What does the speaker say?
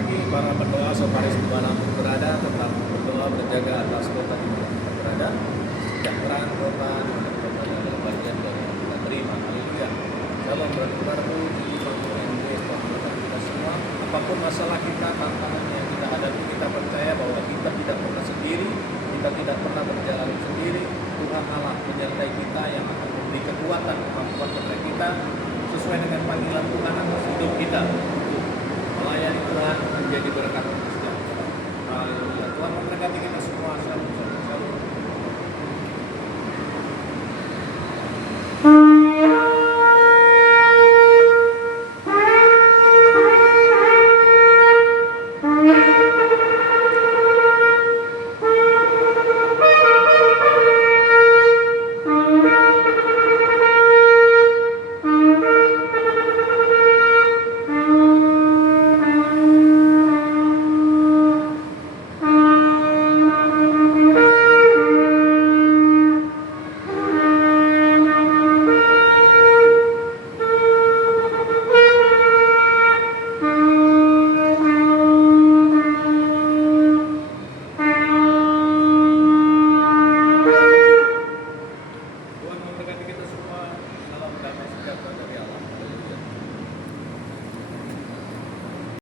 pagi para pendoa Soparis dimanapun berada, tetap berdoa berjaga atas kota di mana kita berada. Kesejahteraan kota di mana kita berada adalah bagian dari yang kita terima. Haleluya. Shalom berarti di Bangun MD Tuhan kita semua. Apapun masalah kita, tantangan yang kita hadapi, kita percaya bahwa kita tidak pernah sendiri, kita tidak pernah berjalan sendiri. Tuhan Allah menyertai kita yang akan memberi kekuatan, kemampuan kepada kita sesuai dengan panggilan Tuhan atas hidup kita. Melayani Tuhan menjadi berkat untuk setiap. Haleluya. Tuhan memberkati kita semua. Shalom.